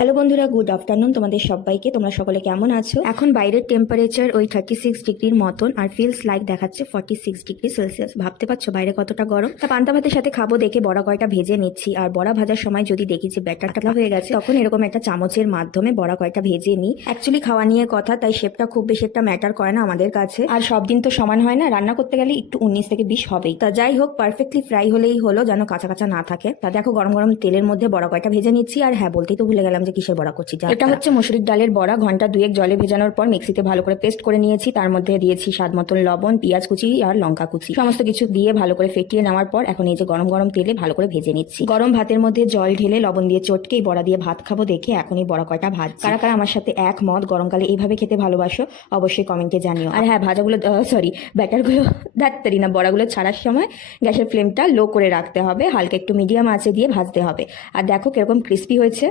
Hello বন্ধুরা, good afternoon তোমাদের সবাইকে। তোমরা সকলে কেমন আছো? এখন বাইরের টেম্পারেচার ওই 36 ডিগ্রির মতন, আর ফিলস লাইক দেখাচ্ছে 46 ডিগ্রি সেলসিয়াস। ভাবতে পারছো বাইরে কতটা গরম। তা পান্তা ভাতের সাথে খাবো দেখে বড়া কয়টা ভেজে নিচ্ছি। আর বড়া ভাজার সময় যদি দেখি যে ব্যাটারটা হয়ে গেছে, তখন এরকম একটা চামচের মাধ্যমে বড়া কয়টা ভেজে নিই। অ্যাকচুয়ালি খাওয়া নিয়ে কথা, তাই শেপটা খুব বেশি একটা ম্যাটার করে না আমাদের কাছে। আর সব দিন তো সমান হয় না, রান্না করতে গেলে একটু 19 থেকে 20 হবেই। তা যাই হোক, পারফেক্টলি ফ্রাই হলেই হলো, যেন কাঁচা কাঁচা না থাকে। তা দেখো গরম গরম তেলের মধ্যে বড়া কয়টা ভেজে নিচ্ছি। আর হ্যাঁ, বলতেই তো ভুলে গেলাম যে কিসের বড়া করছি। এটা হচ্ছে মসুরির ডালের বড়া। ঘন্টা দুয়েক জলে ভেজানোর পর মিক্সিতে ভালো করে পেস্ট করে নিয়েছি। তার মধ্যে দিয়েছি স্বাদ মতন লবণ, পেঁয়াজ কুচি আর লঙ্কা কুচি, সমস্ত কিছু দিয়ে ভালো করে ফেটিয়ে নেওয়ার পর এখন এই যে গরম গরম তেলে ভালো করে ভেজে নিচ্ছি। গরম ভাতের মধ্যে জল ঢেলে লবণ দিয়ে চটকে এই বড়া দিয়ে ভাত খাবো দেখে এখনই বড়া কয়টা ভাজছি। কারা কারা আমার সাথে একমত, গরমকালে এইভাবে খেতে ভালোবাসো অবশ্যই কমেন্টে জানিও। আর হ্যাঁ, ভাজাগুলো ব্যাটারগুলো ধাত্তারি না, বড়াগুলো ছাড়ার সময় গ্যাসের ফ্লেমটা লো করে রাখতে হবে, হালকা একটু মিডিয়াম আঁচে দিয়ে ভাজতে হবে। আর দেখো কিরকম ক্রিস্পি হয়েছে।